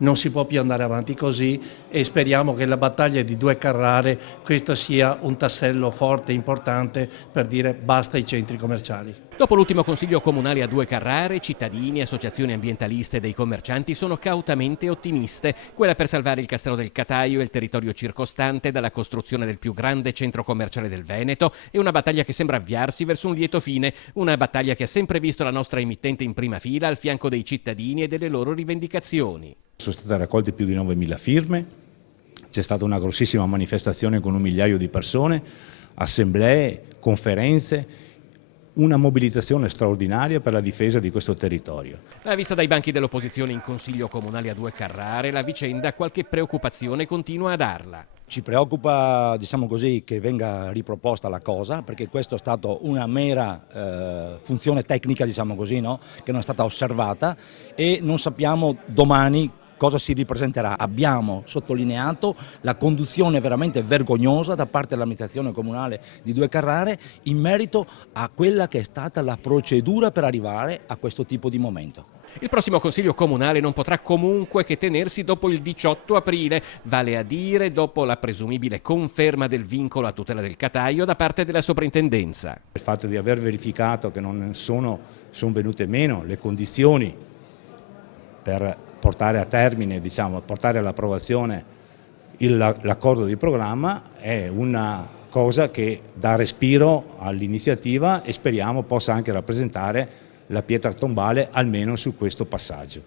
Non si può più andare avanti così e speriamo che la battaglia di Due Carrare questo sia un tassello forte e importante per dire basta ai centri commerciali. Dopo l'ultimo consiglio comunale a Due Carrare, cittadini, associazioni ambientaliste e dei commercianti sono cautamente ottimiste. Quella per salvare il Castello del Cataio e il territorio circostante dalla costruzione del più grande centro commerciale del Veneto è una battaglia che sembra avviarsi verso un lieto fine, una battaglia che ha sempre visto la nostra emittente in prima fila al fianco dei cittadini e delle loro rivendicazioni. Sono state raccolte più di 9.000 firme, c'è stata una grossissima manifestazione con 1 migliaio di persone, assemblee, conferenze, una mobilitazione straordinaria per la difesa di questo territorio. La vista dai banchi dell'opposizione in consiglio comunale a Due Carrare, la vicenda qualche preoccupazione continua a darla. Ci preoccupa, diciamo così, che venga riproposta la cosa, perché questo è stato una mera funzione tecnica, diciamo così, no? Che non è stata osservata e non sappiamo domani cosa si ripresenterà. Abbiamo sottolineato la conduzione veramente vergognosa da parte dell'amministrazione comunale di Due Carrare in merito a quella che è stata la procedura per arrivare a questo tipo di momento. Il prossimo Consiglio Comunale non potrà comunque che tenersi dopo il 18 aprile, vale a dire dopo la presumibile conferma del vincolo a tutela del Cataio da parte della Soprintendenza. Il fatto di aver verificato che non sono venute meno le condizioni per portare a termine, portare all'approvazione l'accordo di programma è una cosa che dà respiro all'iniziativa e speriamo possa anche rappresentare la pietra tombale almeno su questo passaggio.